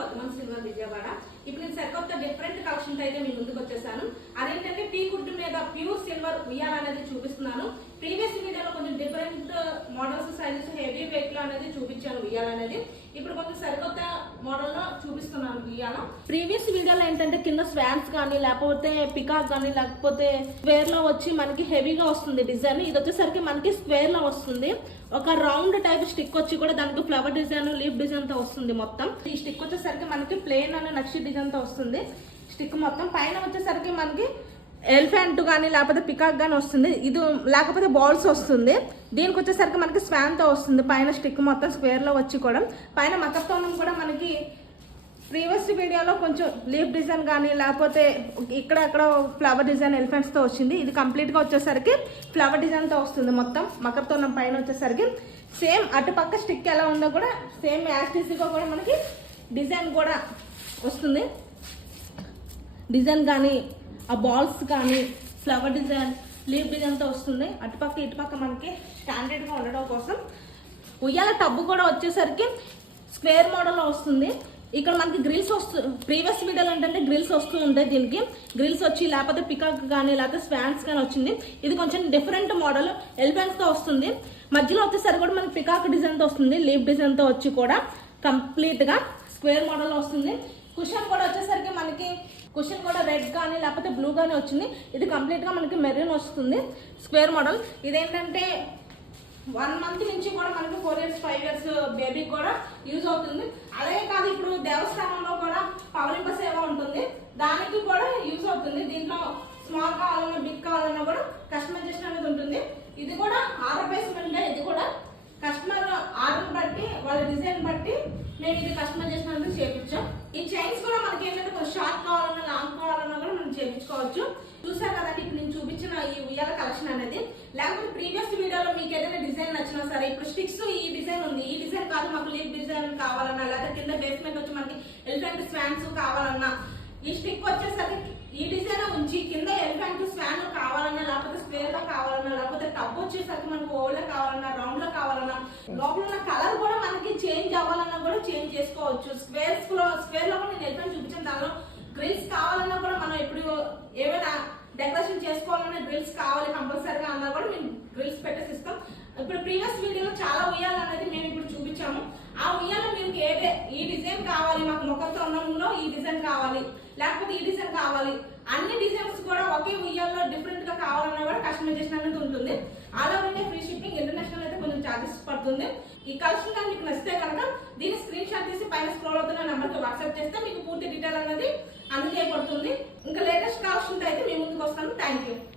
కొత్తమంది silver Vijayawada. ఇప్పుడు నేను సరికొత్త డిఫరెంట్ కలెక్షన్ అయితే మీ ముందుకు వచ్చేసాను. అదేంటంటే టీ గుడ్డు మీద ప్యూర్ సిల్వర్ ఉయ్యాల అనేది చూపిస్తున్నాను. ప్రీవియస్ వీడియోలో కొంచెం different models sizes heavy weight లో అనేది చూపించాను ఉయ్యాల అనేది. ఇప్పుడు కొంచెం సరికొత్త మోడల్ లో చూపిస్తున్నాను ఉయ్యాల. ప్రీవియస్ వీడియోలో ఏంటంటే కింద స్వాన్స్ కానీ లేకపోతే పికాక్ కానీ లేకపోతే స్క్వేర్ లో వచ్చి మనకి హెవీగా వస్తుంది డిజైన్. ఇది వచ్చేసరికి మనకి స్క్వేర్ లో వస్తుంది. ఒక రౌండ్ టైప్ స్టిక్ వచ్చి కూడా దానికి ఫ్లవర్ డిజైన్ లీఫ్ డిజైన్ తో వస్తుంది మొత్తం. ఈ స్టిక్ వచ్చేసరికి మనకి ప్లెయిన్ అనే నక్షి డిజైన్ తో వస్తుంది. స్టిక్ మొత్తం పైన వచ్చేసరికి మనకి ఎలిఫెంట్ కానీ లేకపోతే పికాక్ కానీ వస్తుంది. ఇది లేకపోతే బాల్స్ వస్తుంది. దీనికి వచ్చేసరికి మనకి స్వాన్ తో వస్తుంది. పైన స్టిక్ మొత్తం స్క్వేర్ లో వచ్చి కూడా పైన మకర్తోనం కూడా మనకి ప్రీవియస్ వీడియోలో కొంచెం లీఫ్ డిజైన్ కానీ లేకపోతే ఇక్కడ అక్కడ ఫ్లవర్ డిజైన్ ఎలిఫెంట్స్ తో వచ్చింది. ఇది కంప్లీట్ గా వచ్చేసరికి ఫ్లవర్ డిజైన్ తో వస్తుంది మొత్తం. మకర్తోనం పైన వచ్చేసరికి సేమ్ అటుపక్క స్టిక్ ఎలా ఉందో కూడా సేమ్ యాస్టిస్గా కూడా మనకి డిజైన్ కూడా వస్తుంది. డిజైన్ కానీ ఆ బాల్స్ కానీ ఫ్లవర్ డిజైన్ లీఫ్ డిజైన్తో వస్తుంది. అటుపక్క ఇటుపక్క మనకి స్టాండర్డ్గా ఉండడం కోసం ఉయ్యాల టబ్బు కూడా వచ్చేసరికి స్క్వేర్ మోడల్లో వస్తుంది. ఇక్కడ మనకి గ్రిల్స్ ప్రీవియస్ వీడియోలో ఏంటంటే గ్రిల్స్ వస్తూ ఉంటాయి. దీనికి గ్రిల్స్ వచ్చి లేకపోతే పికాక్ కానీ లేకపోతే స్వాన్స్ కానీ వచ్చింది. ఇది కొంచెం డిఫరెంట్ మోడల్ ఎలిఫెంట్స్తో వస్తుంది. మధ్యలో వచ్చేసరికి కూడా మనకి పికాక్ డిజైన్తో వస్తుంది. లీఫ్ డిజైన్తో వచ్చి కూడా కంప్లీట్గా స్క్వేర్ మోడల్లో వస్తుంది. కుషన్ కూడా వచ్చేసరికి మనకి కుషన్ కూడా రెడ్ కానీ లేకపోతే బ్లూ కానీ వచ్చింది. ఇది కంప్లీట్గా మనకి మెరూన్ వస్తుంది స్క్వేర్ మోడల్. ఇదేంటంటే 1 month నుంచి కూడా మనకి 4 years 5 years బేబీ కూడా యూజ్ అవుతుంది. అలాగే కాదు ఇప్పుడు దేవస్థానంలో కూడా పవలింప సేవ ఉంటుంది, దానికి కూడా యూజ్ అవుతుంది. దీంట్లో స్మాల్ కావాలన్నా బిగ్ కావాలన్నా కూడా కస్టమైజేషన్ అనేది ఉంటుంది. ఇది కూడా ఆర్డర్ బేస్ మీద ఇది కూడా కస్టమర్ ఆర్డర్ బట్టి వాళ్ళ డిజైన్ బట్టి నేను ఇది కస్టమైజేషన్ అనేది చేయించాం. ఈ చైన్స్ కూడా మనకి ఏంటంటే కొంచెం షార్ట్ కావాలన్నా లాంగ్ కావాలన్నా కూడా మనం చేయించుకోవచ్చు. చూసారు కదండి ఇప్పుడు నేను చూపించిన ఈ ఉయ్యాల కలెక్షన్ అనేది. లేకపోతే ప్రీవియస్ వీడియోలో మీకు ఏదైనా డిజైన్ నచ్చినా సరే, ఇప్పుడు స్టిక్స్ ఈ డిజైన్ ఉంది, ఈ డిజైన్ కాదు మాకు లీఫ్ డిజైన్ కావాలన్నా లేకపోతే కింద బేస్మెంట్ వచ్చి మనకి ఎలిఫెంట్ స్వాన్స్ కావాలన్నా, ఈ స్టిక్ వచ్చేసరికి ఈ డిజైన్ ఉంచి కింద ఎలిఫెంట్ స్వాన్ కావాలన్నా లేకపోతే స్క్వేర్ లో కావాలన్నా లేకపోతే టబ్ వచ్చేసరికి మనకు ఓవల్ లో కావాలన్నా రౌండ్ లో కావాలన్నా లోపల ఉన్న కలర్ కూడా మనకి చేంజ్ అవ్వాలన్నా కూడా చేంజ్ చేసుకోవచ్చు. స్క్వేర్ లో కూడా నేను ఎలిఫెంట్ చూపించాను. దానిలో గ్రిల్స్ కావాలన్నా కూడా మనం ఇప్పుడు ఏమైనా డెకరేషన్ చేసుకోవాలన్నా గ్రిల్స్ కావాలి కంపల్సరీగా అన్నా కూడా మేము గ్రిల్స్ పెట్టేసి ఇస్తాం. ఇప్పుడు ప్రీవియస్ వీడియోలో చాలా ఉయ్యాల అనేది మేము ఇప్పుడు చూపించాము. ఆ ఉయ్యాల మీకు ఈ డిజైన్ కావాలి, మాకు మొక్కలతో ఉన్నంలో ఈ డిజైన్ కావాలి లేకపోతే ఈ డిజైన్ కావాలి, అన్ని డిజైన్స్ కూడా ఒకే ఉయ్యాల్లో డిఫరెంట్ గా కావాలన్నా కూడా కస్టమైజేషన్ అనేది ఉంటుంది. All over India free shipping, international అయితే కొంచెం ఛార్జెస్ పడుతుంది. ఈ కలెక్షన్ కానీ మీకు నచ్చితే కనుక దీన్ని స్క్రీన్ షాట్ తీసి పైన స్క్రోల్ అవుతున్న నెంబర్కి వాట్సాప్ చేస్తే మీకు పూర్తి డీటెయిల్ అనేది అందజేయబడుతుంది. ఇంకా లేటెస్ట్ కలెక్షన్ అయితే మీ ముందుకు వస్తాను. Thank you.